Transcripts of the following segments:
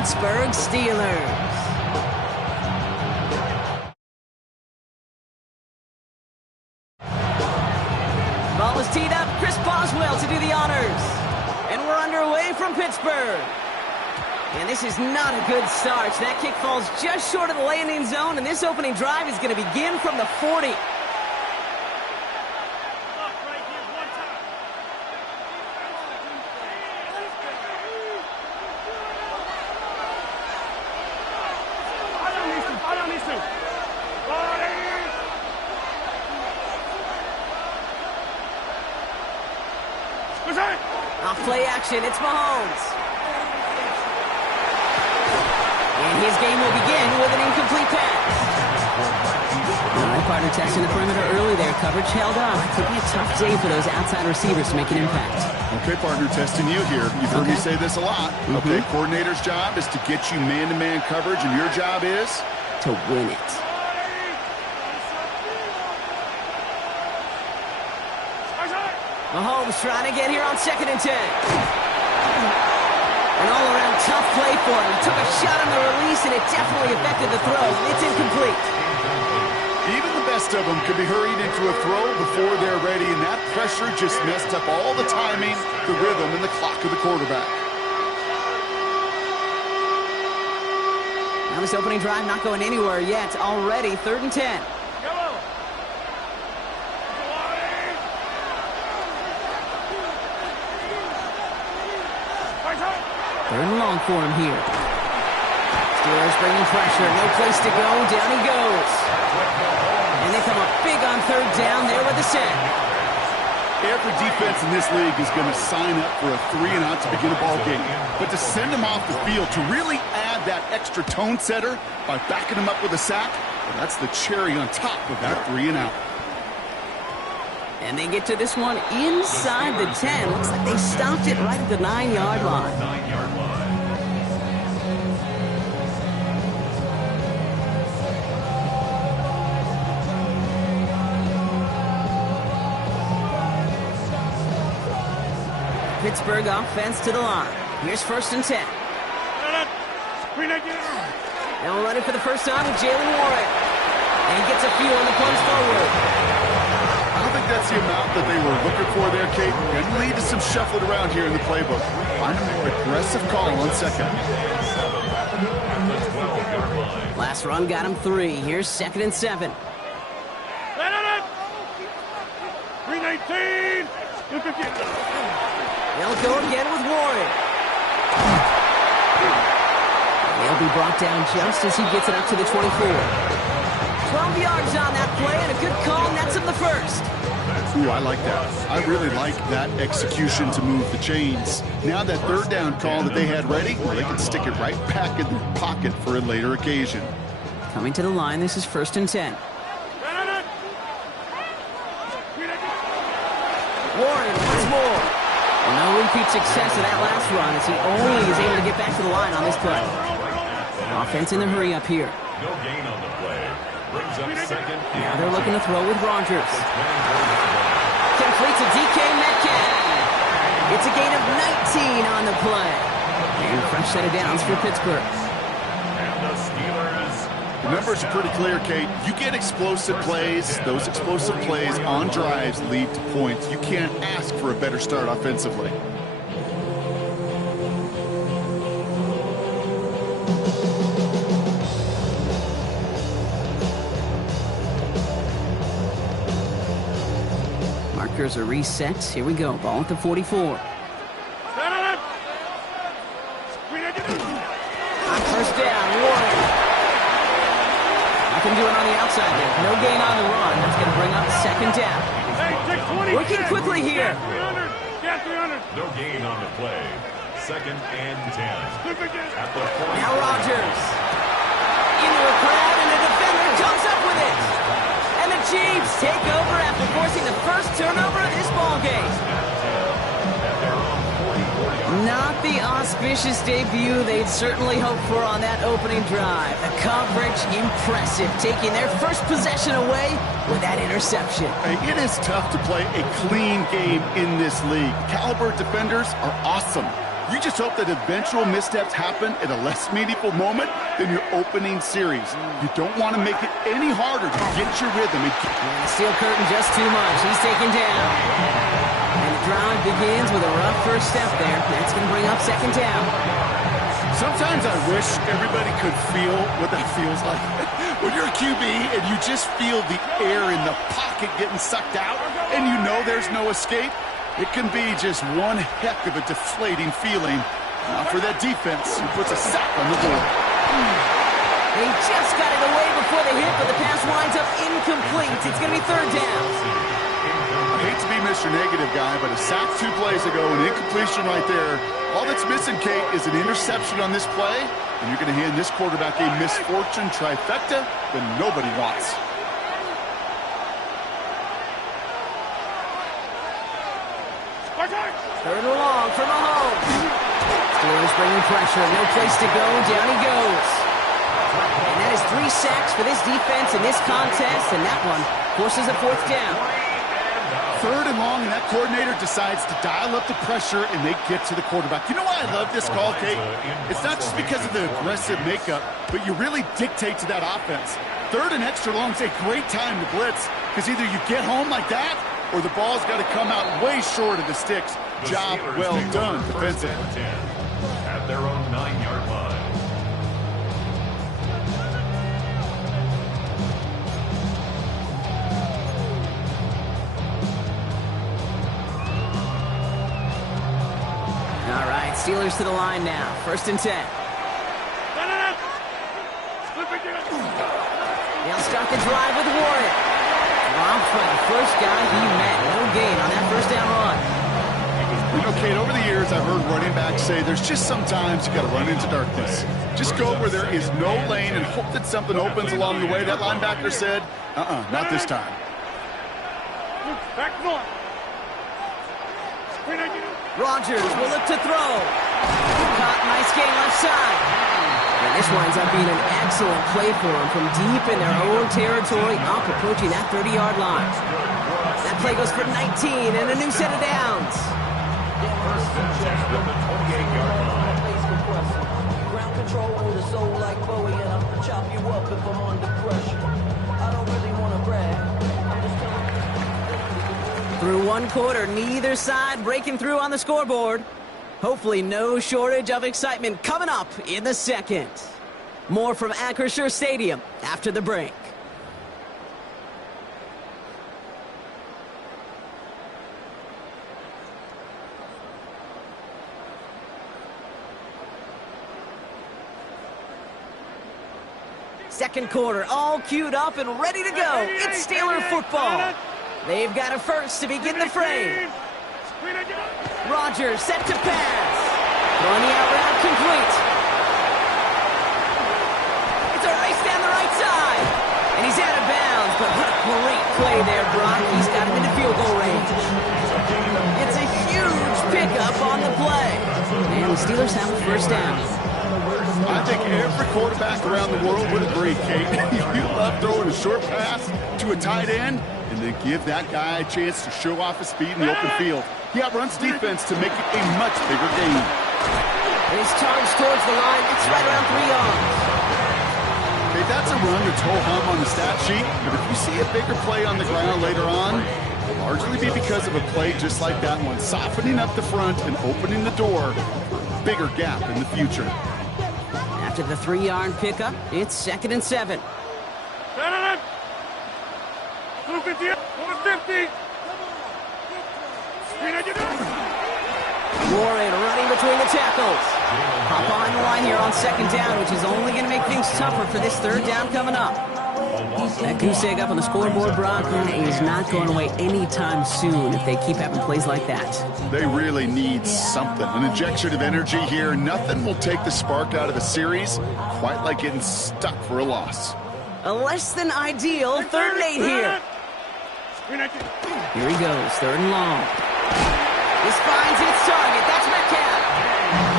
Pittsburgh Steelers. Ball is teed up. Chris Boswell to do the honors. And we're underway from Pittsburgh. And this is not a good start. That kick falls just short of the landing zone, and this opening drive is going to begin from the 40. Off play action, it's Mahomes. And his game will begin with an incomplete pass. All right, partner testing the perimeter early there. Coverage held off. Could be a tough day for those outside receivers to make an impact. Okay, partner, testing you here. You've heard me say this a lot. Okay, coordinator's job is to get you man-to-man coverage, and your job is? To win it. Mahomes trying to get here on 2nd and 10. An all-around tough play for him. He took a shot on the release, and it definitely affected the throw. It's incomplete. Even the best of them could be hurried into a throw before they're ready, and that pressure just messed up all the timing, the rhythm, and the clock of the quarterback. Now this opening drive not going anywhere yet. Already 3rd and 10. Third and long for him here. Steelers bringing pressure. No place to go. Down he goes. And they come up big on 3rd down there with the sack. Every defense in this league is going to sign up for a 3-and-out to begin a ball game. But to send them off the field, to really add that extra tone setter by backing them up with a sack, well, that's the cherry on top of that 3-and-out. And they get to this one inside the 10. Looks like they stopped it right at the 9-yard line. Pittsburgh offense to the line. Here's 1st and 10. Now we're running for the first time with Jaylen Warren. And he gets a few on the punch forward. I don't think that's the amount that they were looking for there, Kate. Going to lead to some shuffling around here in the playbook. Find a more aggressive call on 2nd. Last run got him 3. Here's 2nd and 7. 319. They'll go again with Warren. They'll be brought down just as he gets it up to the 24. 12 yards on that play, and a good call nets him the 1st. Ooh, I like that. I really like that execution to move the chains. Now that 3rd down call that they had ready, well, they can stick it right back in their pocket for a later occasion. Coming to the line, this is 1st and 10. Warren once more. No repeat success of that last run as he only is able to get back to the line on this play. Offense in the hurry up here. No gain on the play. Brings up 2nd. Now they're looking to throw with Rodgers. Complete to DK Metcalf. It's a gain of 19 on the play. And a fresh set of downs for Pittsburgh. And the Steelers. The numbers are pretty clear, Kate. You get explosive plays. Those explosive plays on drives lead to points. You can't ask for a better start offensively. Markers are reset. Here we go. Ball at the 44. On 1st down, Warren. Can do it on the outside there. No gain on the run. That's going to bring up 2nd down. Working quickly here. 300. No gain on the play. 2nd and 10. At the 40. Now Rodgers. Into a crowd, and the defender comes up with it. And the Chiefs take over after forcing the first turnover of this ball game. Not the auspicious debut they'd certainly hoped for on that opening drive. The coverage, impressive, taking their first possession away with that interception. It is tough to play a clean game in this league. Caliber defenders are awesome. You just hope that eventual missteps happen at a less meaningful moment than your opening series. You don't want to make it any harder to get your rhythm. The steel curtain just too much. He's taken down. And the drive begins with a rough first step there. That's going to bring up second down. Sometimes I wish everybody could feel what that feels like. When you're a QB and you just feel the air in the pocket getting sucked out and you know there's no escape, it can be just one heck of a deflating feeling. For that defense, who puts a sack on the board. They just got it away before the hit, but the pass winds up incomplete. It's going to be third down. I hate to be Mr. Negative guy, but a sack 2 plays ago, an incompletion right there. All that's missing, Kate, is an interception on this play, and you're going to hand this quarterback a misfortune trifecta that nobody wants. Third and long for Mahomes. Steelers bringing pressure. No place to go. Down he goes. And that is 3 sacks for this defense in this contest, and that one forces a fourth down. Third and long, and that coordinator decides to dial up the pressure, and they get to the quarterback. You know why I love this call, Kate? It's not just because of the aggressive makeup, but you really dictate to that offense. Third and extra long is a great time to blitz, because either you get home like that, or the ball's got to come out way short of the sticks. Job well done defensively. At their own 9-yard line. All right, Steelers to the line now. First and 10. They'll start the drive with Warren. Dropped by the first guy he met. No gain on that first down run. You know, Kate, over the years, I've heard running backs say there's just sometimes you got to run into darkness. Just go where there is no lane and hope that something opens along the way. That linebacker said, not this time. Rodgers will look to throw. Caught, nice game left side. And this winds up being an excellent play for them from deep in their own territory, up approaching that 30-yard line. That play goes for 19 and a new set of downs. First and 10 at the 28-yard line. Ground control with a soul like Bowie, and I'll chop you up if I'm under pressure. I don't really want to brag. I'm just telling you. Through one quarter, neither side breaking through on the scoreboard. Hopefully no shortage of excitement coming up in the second. More from Acrisure Stadium after the break. Second quarter, all queued up and ready to go. It's Steeler football. They've got a first to begin the frame. Rodgers set to pass. Throwing the out route complete. It's a race down the right side. And he's out of bounds, but what a great play there, Brock. He's got him into field goal range. It's a huge pickup on the play. And the Steelers have a first down. I think every quarterback around the world would agree, Kate. You love throwing a short pass to a tight end and then give that guy a chance to show off his speed in the open field. He outruns defense to make it a much bigger game. He's charged towards the line. It's right around 3 yards. Okay, that's a run that's ho-hum on the stat sheet, but if you see a bigger play on the ground later on, it'll largely be because of a play just like that one, softening up the front and opening the door for a bigger gap in the future. After the 3-yard pickup, it's second and 7. Warren running between the tackles. Hop on the line here on second down, which is only going to make things tougher for this third down coming up. That goose egg up on the scoreboard, Brock, is not going away anytime soon if they keep having plays like that. They really need something, an injection of energy here. Nothing will take the spark out of the series quite like getting stuck for a loss. A less than ideal third and 8 here. Here he goes, third and long. This finds its target. That's Metcalf.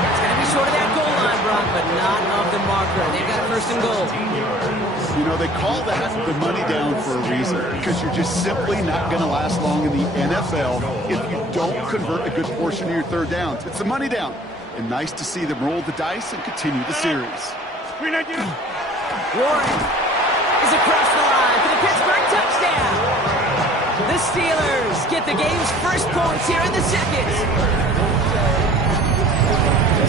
It's going to be short of that goal line, Brock, but not of the marker. They've got a first and goal. You know, they call that the money down for a reason, because you're just simply not going to last long in the NFL if you don't convert a good portion of your third downs. It's the money down. And nice to see them roll the dice and continue the series. Warren is across the line for the Pittsburgh touchdown. The Steelers get the game's first points here in the second.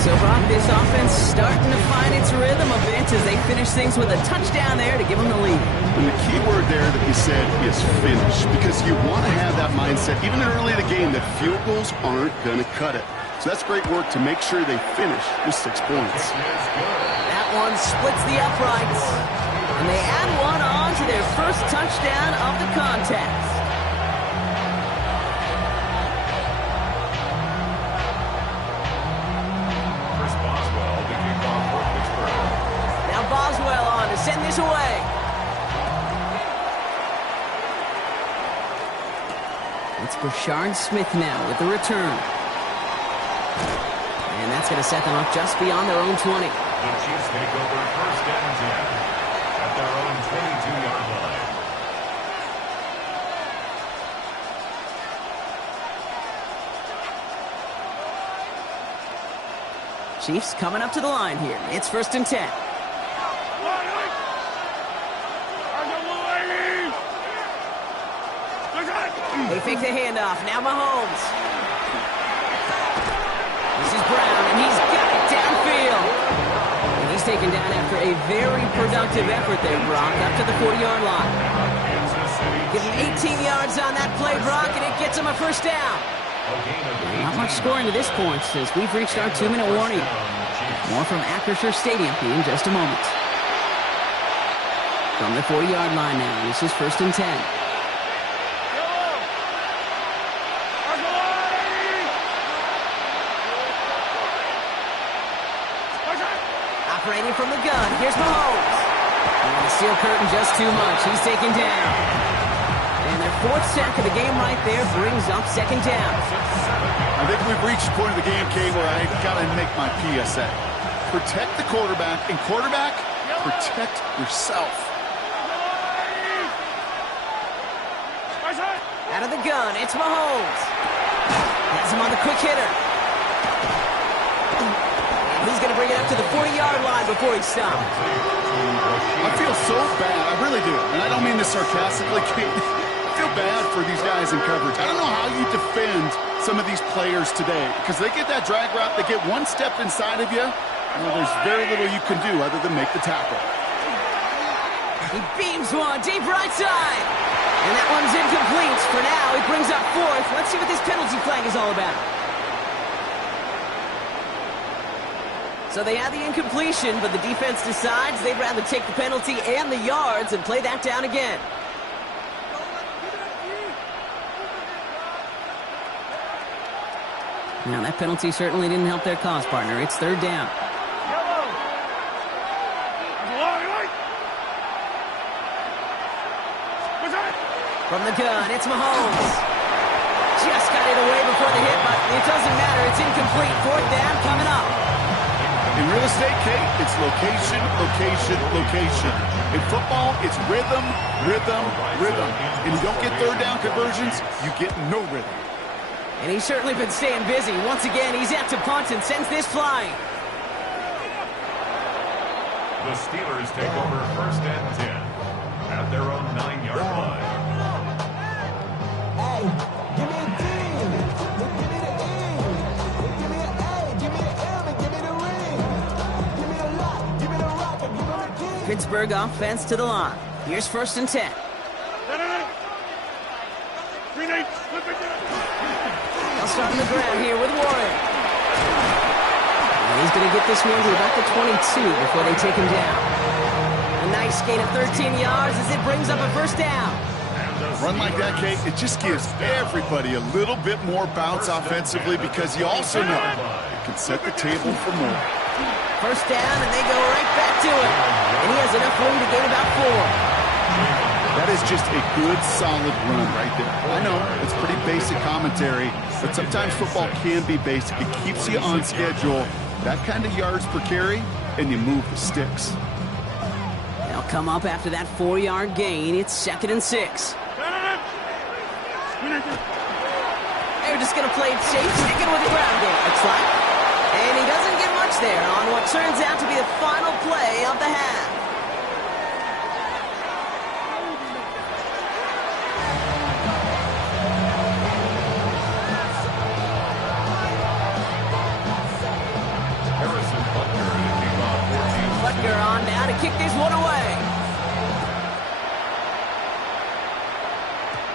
So, Brock, this offense starting to find its rhythm a bit as they finish things with a touchdown there to give them the lead. And the key word there that you said is finish, because you want to have that mindset, even early in the game, that field goals aren't going to cut it. So that's great work to make sure they finish with 6 points. That one splits the uprights, and they add one on to their first touchdown of the contest. Boswell on to send this away. It's Brashard Smith now with the return. And that's going to set them up just beyond their own 20. The Chiefs take over first and 10 at their own 22-yard line. Chiefs coming up to the line here. It's first and 10. They fake the handoff. Now Mahomes. This is Brown, and he's got it downfield. And he's taken down after a very productive effort there, Brock, up to the 40-yard line. Give him 18 yards on that play, Brock, and it gets him a first down. Not much scoring to this point as we've reached our 2-minute warning. More from Acrisure Stadium in just a moment. From the 40-yard line now, this is first and 10. Operating from the gun, here's Mahomes. And the steel curtain just too much. He's taken down. And their 4th sack of the game right there brings up second down. I think we've reached the point of the game, Kay, where I got to make my PSA. Protect the quarterback, and quarterback, protect yourself. Out of the gun, it's Mahomes. Has him on the quick hitter. He's going to bring it up to the 40-yard line before he stops. I feel so bad. I really do. And I don't mean this sarcastically. I feel bad for these guys in coverage. I don't know how you defend some of these players today because they get that drag route. They get one step inside of you. Well, there's very little you can do other than make the tackle. He beams one deep right side. And that one's incomplete. For now, he brings up 4th. Let's see what this penalty flag is all about. So they had the incompletion, but the defense decides they'd rather take the penalty and the yards and play that down again. Now, that penalty certainly didn't help their cause, partner. It's third down. From the gun, it's Mahomes. Just got it away before the hit, but it doesn't matter. It's incomplete. 4th down coming up. In real estate, Kate, it's location, location, location. In football, it's rhythm, rhythm, rhythm. And you don't get third down conversions, you get no rhythm. And he's certainly been staying busy. Once again, he's out to punt and sends this flying. The Steelers take over first and 10 at their own 9-yard line. Hey, give me a D. Give me the E. Give me an A. Give me an M. And give me the ring. Give me a lot. Give me the rock. And give me the king. Pittsburgh offense to the line. Here's first and 10. They'll start on the ground here with Warren. And he's going to get this one to about the 22 before they take him down. A nice gain of 13 yards as it brings up a first down. Run like that, Kate, it just gives everybody a little bit more bounce offensively because you also know it can set the table for more. First down, and they go right back to it. And he has enough room to gain about 4. That is just a good, solid run right there. I know, it's pretty basic commentary, but sometimes football can be basic. It keeps you on schedule, that kind of yards per carry, and you move the sticks. They'll come up after that 4-yard gain. It's second and 6. They're just going to play it safe, sticking with the ground game, looks like. And he doesn't sticks there on what turns out to be the final play of the half. Harrison Butker to kick off 14. Butker on now to kick this one away.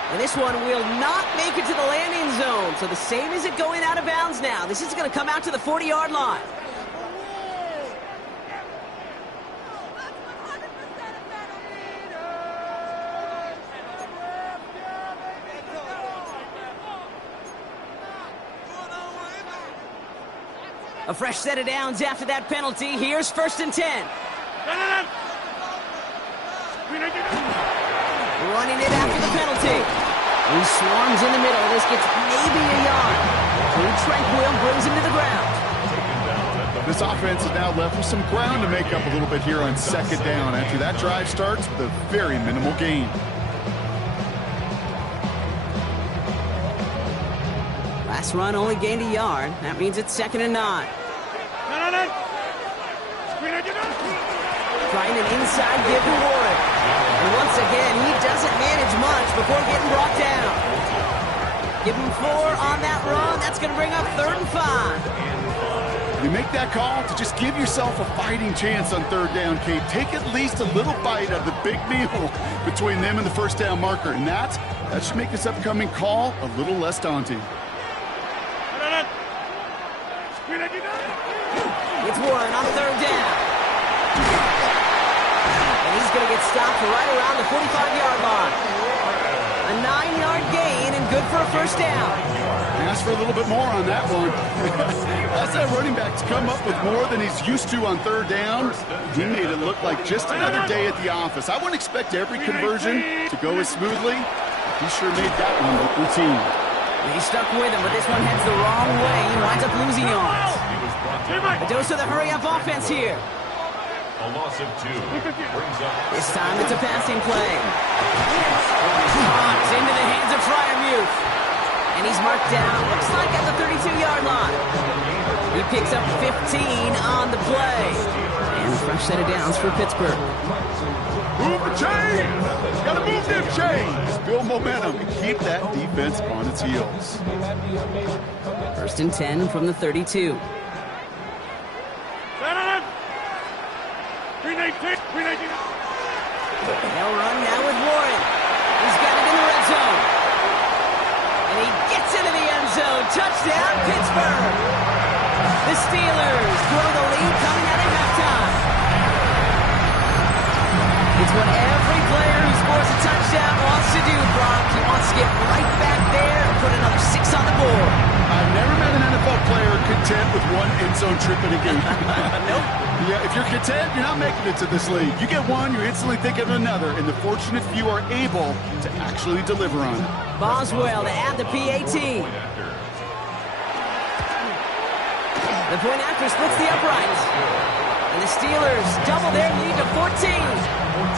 And this one will not make it to the landing zone. So the same as it going out of bounds now. This is going to come out to the 40-yard line. A fresh set of downs after that penalty. Here's 1st and 10. Running it after the penalty. He swarms in the middle. This gets maybe a yard. Drew Tranquill brings him to the ground. This offense is now left with some ground to make up a little bit here on 2nd down after that drive starts with a very minimal gain. Last run only gained a yard. That means it's 2nd and 9. Trying an inside give to Warren. And once again, he doesn't manage much before getting brought down. Give him 4 on that run. That's going to bring up 3rd and 5. You make that call to just give yourself a fighting chance on 3rd down, Kate. Take at least a little bite of the big meal between them and the 1st down marker. And that should make this upcoming call a little less daunting. It's Warren on 3rd down. And he's going to get stopped right around the 45-yard line. A 9-yard gain and good for a 1st down. Ask for a little bit more on that one. As that running back's come up with more than he's used to on 3rd down, he made it look like just another day at the office. I wouldn't expect every conversion to go as smoothly. He sure made that one look routine. He stuck with him, but this one heads the wrong way. He winds up losing yards. A dose of the hurry-up offense here. A loss of 2 brings up. This time it's a passing play. It's into the hands of Freiermuth. And he's marked down, looks like at the 32-yard line. He picks up 15 on the play. And a fresh set of downs for Pittsburgh. Move the chains! Gotta move them chains! Build momentum and keep that defense on its heels. 1st and 10 from the 32. They'll run now with Warren. He's got it in the red zone. And he gets into the end zone. Touchdown, Pittsburgh! The Steelers grow the lead coming out of halftime. It's what every player who scores a touchdown wants to do, Brock. He wants to get right back there and put another 6 on the board. I've never met an NFL player content with one end zone trip in a game. Nope. Yeah, if you're content, you're not making it to this league. You get one, you're instantly thinking of another, and the fortunate few are able to actually deliver on it. Boswell to add the PAT. The point after splits the uprights. And the Steelers double their lead to 14. 14.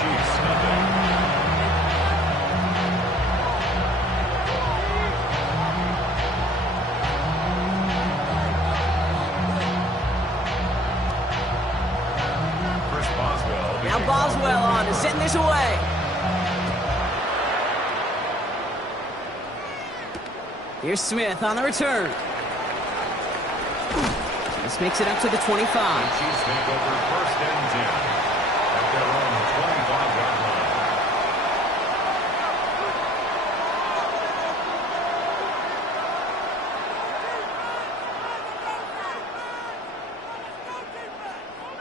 Chiefs nothing. Now Boswell on to send this away. Here's Smith on the return. This makes it up to the 25. Chiefs take over 1st and 10 at their own 25-yard line.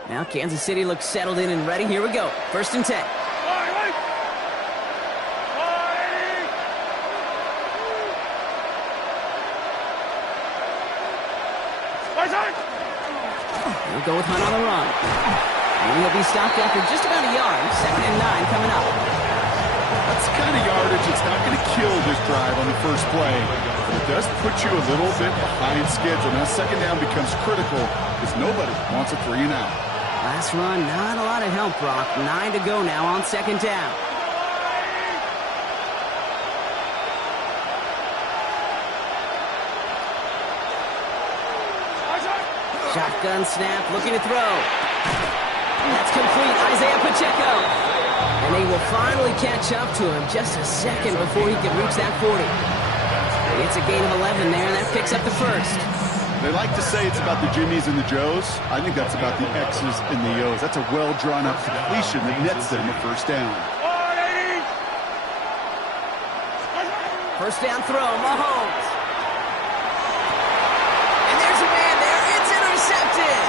Now Kansas City looks settled in and ready. Here we go. 1st and 10. We'll go with Hunt on the run. And he'll be stopped after just about a yard. 2nd and 9 coming up. That's the kind of yardage that's not going to kill this drive on the first play. But it does put you a little bit behind schedule. Now 2nd down becomes critical because nobody wants a 3 and out. Last run, not a lot of help, Brock. 9 to go now on 2nd down. Shotgun snap, looking to throw. That's complete, Isaiah Pacheco. And they will finally catch up to him just a second before he can reach that 40. It's a gain of 11 there, and that picks up the first. They like to say it's about the Jimmies and the Joes. I think that's about the X's and the O's. That's a well-drawn-up completion that nets them a first down. First down throw, Mahomes. And there's a man there. It's intercepted.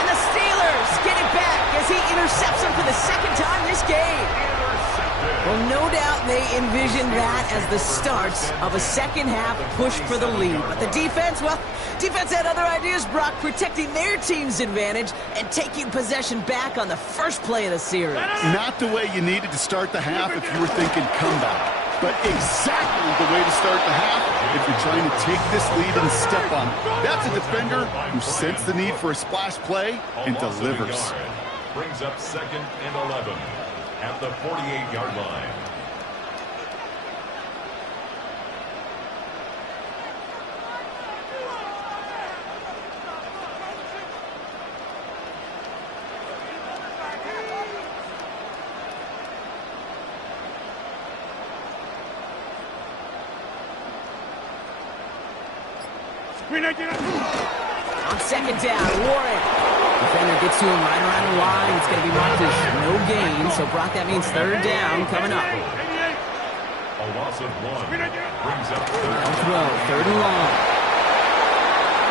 And the Steelers get it back as he intercepts him for the second time this game. Well, no doubt they envisioned that as the start of a second-half push for the lead. But the defense, well, defense had other ideas, Brock, protecting their team's advantage and taking possession back on the first play of the series. Not the way you needed to start the half if you were thinking comeback, but exactly the way to start the half if you're trying to take this lead and step on it. That's a defender who sensed the need for a splash play and delivers. Brings up 2nd and 11 at the 48-yard line. On second down, Warren. Defender gets to him right around the line. It's going to be marked as no gain. So, Brock, that means third down coming up. A loss of 1 brings up Throw, third and long.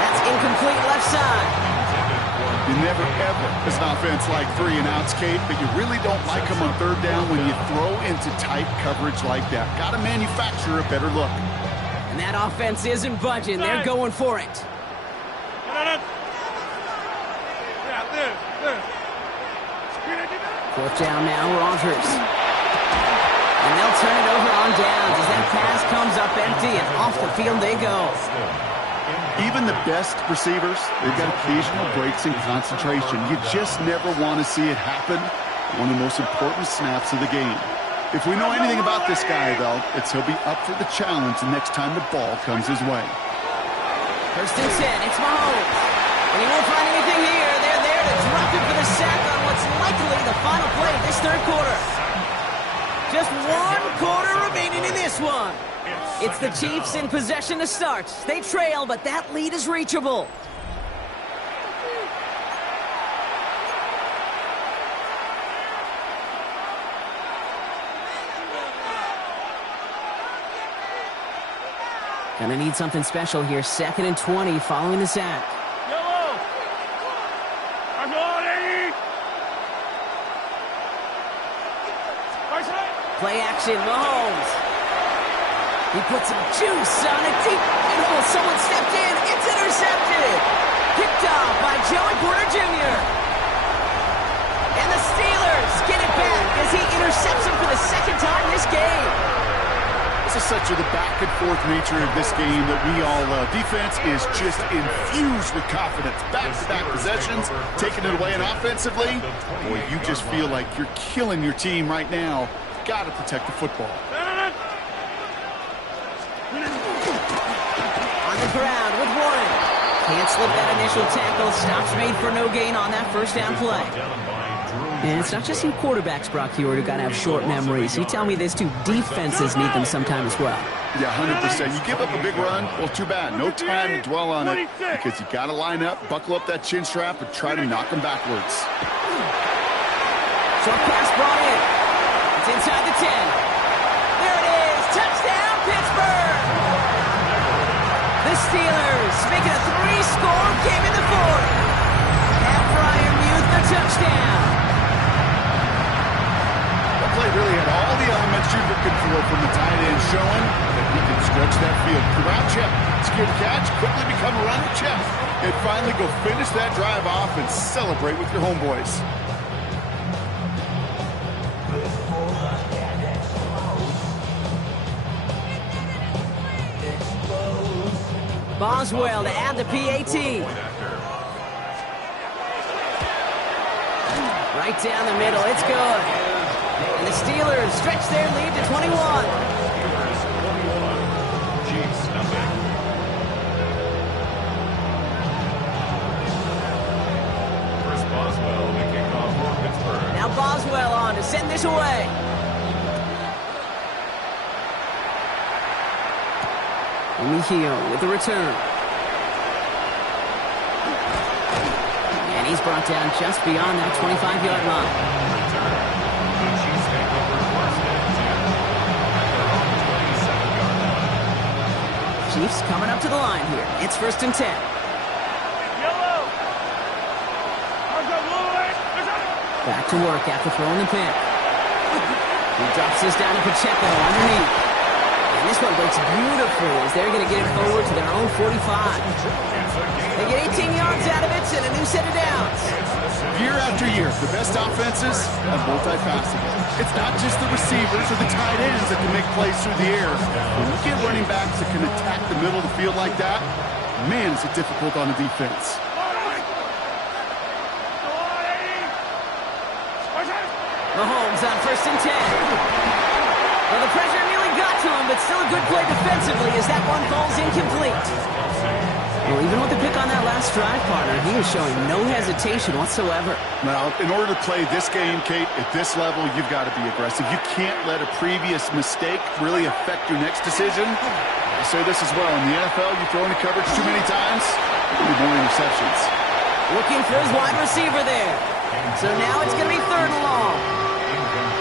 That's incomplete left side. You never, ever, as an offense, like 3-and-outs, Kate, but you really don't like them on third down when you throw into tight coverage like that. Got to manufacture a better look. And that offense isn't budging. They're going for it. Fourth down now, Rodgers. And they'll turn it over on downs as that pass comes up empty, and off the field they go. Even the best receivers, they've got occasional breaks in concentration. You just never want to see it happen. One of the most important snaps of the game. If we know anything about this guy, though, it's he'll be up for the challenge the next time the ball comes his way. First and 10, it's Mahomes. And he won't find anything here. They're there to drop him for the sack on what's likely the final play of this third quarter. Just one quarter remaining in this one. It's the Chiefs in possession to start. They trail, but that lead is reachable. Gonna need something special here. 2nd and 20 following the sack. Play action, Mahomes. He puts some juice on a deep middle. Someone stepped in. It's intercepted. Picked off by Joey Porter Jr. And the Steelers get it back as he intercepts him for the second time this game. This is such the back-and-forth nature of this game that we all love. Defense is just infused with confidence. Back-to-back possessions, taking it away and offensively. Boy, you just feel like you're killing your team right now. Got to protect the football. On the ground with Warren. Can't slip that initial tackle. Stops made for no gain on that first down play. And it's not just some quarterbacks, Brock Huard, who got to have short memories. You tell me this too, defenses need them sometime as well. Yeah, 100%. You give up a big run, well, too bad. No time to dwell on it because you got to line up, buckle up that chin strap, and try to knock them backwards. Short pass brought in. It's inside the 10. There it is. Touchdown, Pittsburgh. The Steelers making a 3-score game in the fourth. Pat Freiermuth the touchdown. The play really had all the elements you're looking for from the tight end, showing that he can stretch that field. Corral check, secure catch, quickly become a runner check, and finally go finish that drive off and celebrate with your homeboys. Boswell to add the PAT. Right down the middle, it's good. And the Steelers stretch their lead to 21. Chiefs, nothing. to send this away. Mejio with the return. And he's brought down just beyond that 25-yard line. Return. The Chiefs take over first and 10 at their own 27-yard line. Chiefs coming up to the line here. It's 1st and 10. Back to work after throwing the pick. He drops this down to Pacheco underneath. And this one breaks beautifully as they're going to get it forward to their own 45. They get 18 yards out of it and a new set of downs. Year after year, the best offenses are multifaceted. It's not just the receivers or the tight ends that can make plays through the air. When you get running backs that can attack the middle of the field like that, man, is it difficult on the defense. Mahomes on 1st and 10. Well, the pressure nearly got to him, but still a good play defensively as that one falls incomplete. Well, even with the pick on that last drive, partner, he was showing no hesitation whatsoever. Now, in order to play this game, Kate, at this level, you've got to be aggressive. You can't let a previous mistake really affect your next decision. I say this as well. In the NFL, you throw into coverage too many times, there'll be more interceptions. Looking for his wide receiver there. So now it's going to be 3rd and long.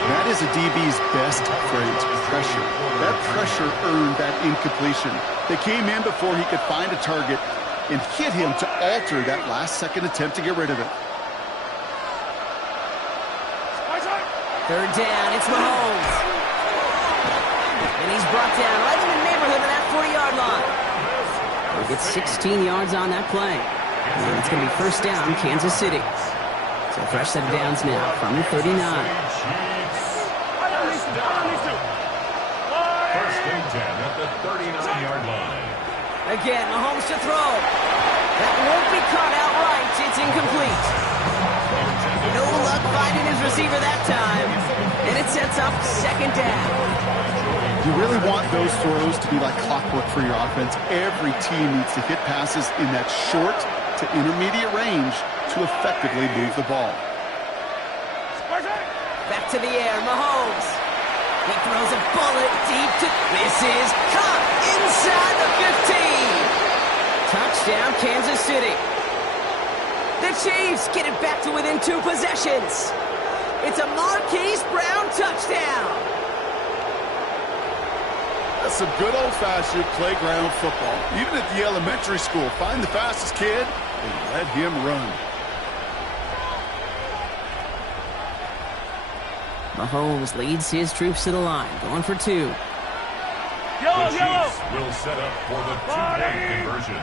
That is a DB's best phrase, pressure. That pressure earned that incompletion. They came in before he could find a target and hit him to alter that last-second attempt to get rid of it. 3rd down, it's Mahomes. And he's brought down right in the neighborhood of that 40-yard line. He'll get 16 yards on that play. And it's going to be 1st down, Kansas City. So a fresh set of downs now from the 39. 1st and 10 at the 39-yard line. Again, Mahomes to throw. That won't be caught outright. It's incomplete. No luck finding his receiver that time. And it sets up 2nd down. You really want those throws to be like clockwork for your offense. Every team needs to hit passes in that short to intermediate range to effectively move the ball. Back to the air, Mahomes. He throws a bullet deep to... This is caught inside the 15. Touchdown, Kansas City. The Chiefs get it back to within 2 possessions. It's a Marquise Brown touchdown. That's some good old-fashioned playground football. Even at the elementary school, find the fastest kid and let him run. Mahomes leads his troops to the line, going for 2. The Chiefs will set up for the 2-point conversion.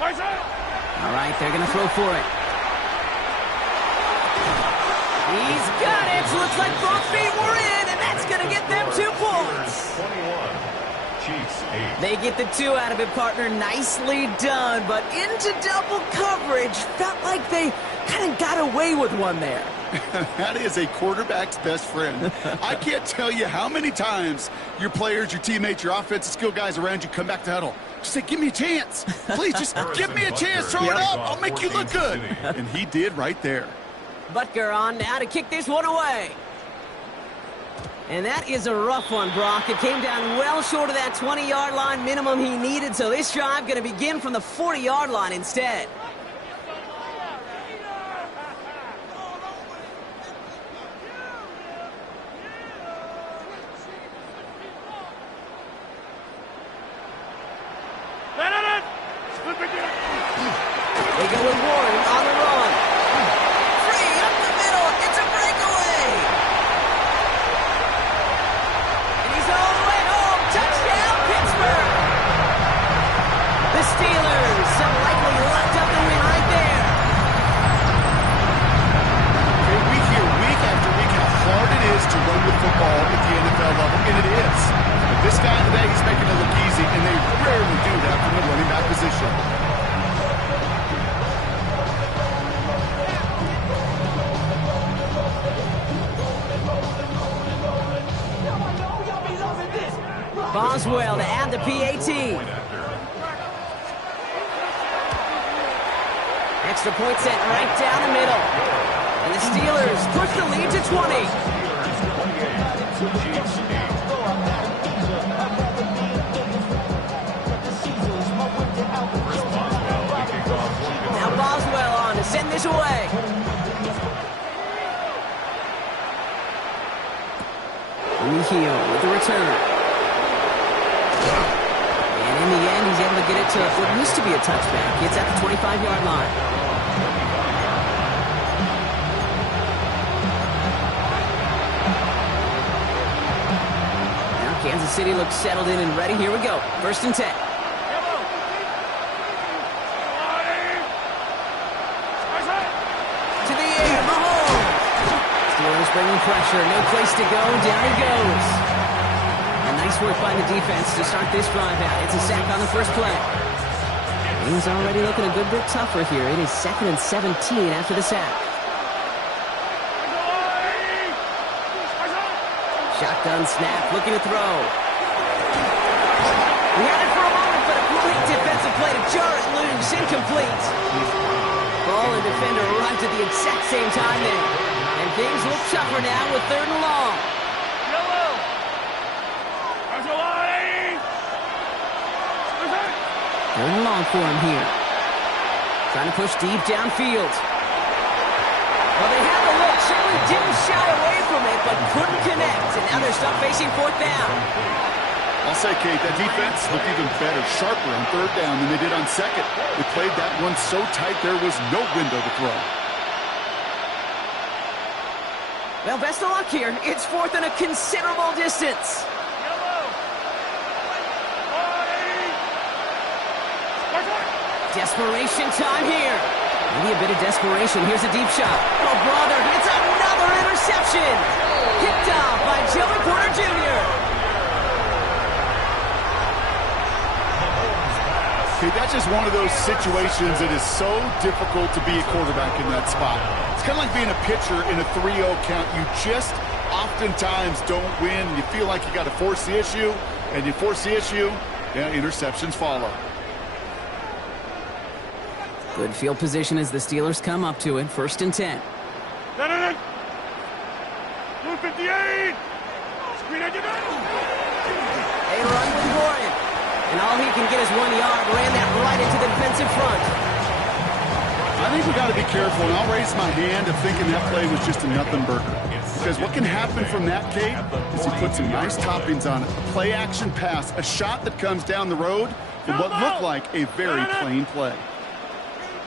All right, they're going to throw for it. He's got it. Looks like both feet were in, and that's going to get them 2 points. 21. Chiefs 8. They get the 2 out of it, partner. Nicely done, but into double coverage. Felt like they kind of got away with one there. That is a quarterback's best friend. I can't tell you how many times your players, your teammates, your offensive skill guys around you come back to huddle. Just say, give me a chance. Please, just give me a chance. Throw it up. I'll make you look good. And he did right there. Butker on now to kick this one away. And that is a rough one, Brock. It came down well short of that 20-yard line minimum he needed, so this drive going to begin from the 40-yard line instead. They go with Warren on the run. Free up the middle. It's a breakaway. And he's all the way home. Touchdown, Pittsburgh. The Steelers have likely locked up the win right there. Okay, we hear week after week how hard it is to run the football at the NFL level, and it is. But this guy today, he's making it look easy, and they rarely do that from the running back position. Boswell to add the PAT. Extra point sent right down the middle. And the Steelers push the lead to 20. Now Boswell on to send this away. Mejio with the return. And in the end, he's able to get it to what used to be a touchback. It's at the 25-yard line. Now Kansas City looks settled in and ready. Here we go. 1st and 10. To the air, Mahomes. Steelers bringing pressure. No place to go. Down he goes. And nice work by the defense to start this drive out. It's a sack on the first play. Things already looking a good bit tougher here. It is 2nd and 17 after the sack. Shotgun snap, looking to throw. We had it for a moment, but a great defensive play to jar it loose. Incomplete. Ball and defender arrived at the exact same time there. And things look tougher now with 3rd and long. 3rd and long for him here. Trying to push deep downfield. Well, they had the look. Certainly didn't shy away from it, but couldn't connect. And now they're stuck facing 4th down. I'll say, Kate, that defense looked even better, sharper on 3rd down than they did on 2nd. They played that one so tight there was no window to throw. Well, best of luck here. It's 4th and a considerable distance. Desperation time here. Maybe a bit of desperation. Here's a deep shot. Oh, brother, it's another interception. Picked off by Joey Porter Jr. Okay, that's just one of those situations that is so difficult to be a quarterback in that spot. It's kind of like being a pitcher in a 3-0 count. You just oftentimes don't win. You feel like you got to force the issue, and you force the issue, yeah, interceptions follow. Good field position as the Steelers come up to it. 1st and 10. 258. They run with Warren. And all he can get is 1 yard. Ran that right into the defensive front. I think we got to be careful, and I'll raise my hand of thinking that play was just a nothing burger. Because what can happen from that, Kate, is he puts some nice toppings on it. A play-action pass, a shot that comes down the road from what looked like a very plain play.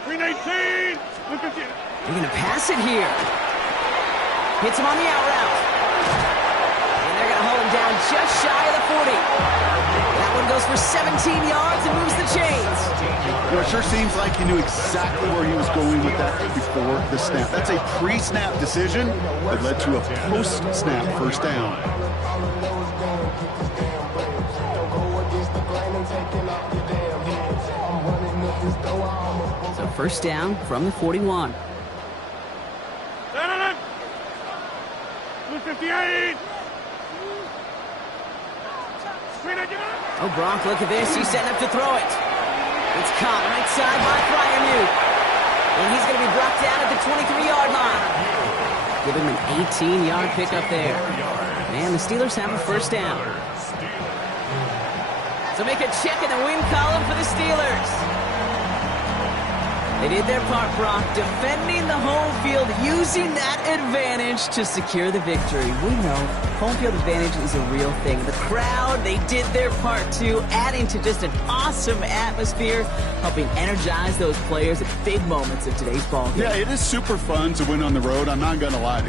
319. They're going to pass it here. Hits him on the out route. And they're going to hold him down just shy of the 40. That one goes for 17 yards and moves the chains. You know, it sure seems like he knew exactly where he was going with that before the snap. That's a pre-snap decision that led to a post-snap 1st down. So 1st down from the 41. 258. Oh, Gronk, look at this. He's setting up to throw it. It's caught right side by Freiermuth. And he's going to be brought down at the 23-yard line. Give him an 18-yard pickup there. Man, the Steelers have a 1st down. So make a check in the win column for the Steelers. They did their part, Brock, defending the home field, using that advantage to secure the victory. We know home field advantage is a real thing. The crowd, they did their part too, adding to just an awesome atmosphere, helping energize those players at big moments of today's ball game. Yeah, it is super fun to win on the road. I'm not going to lie.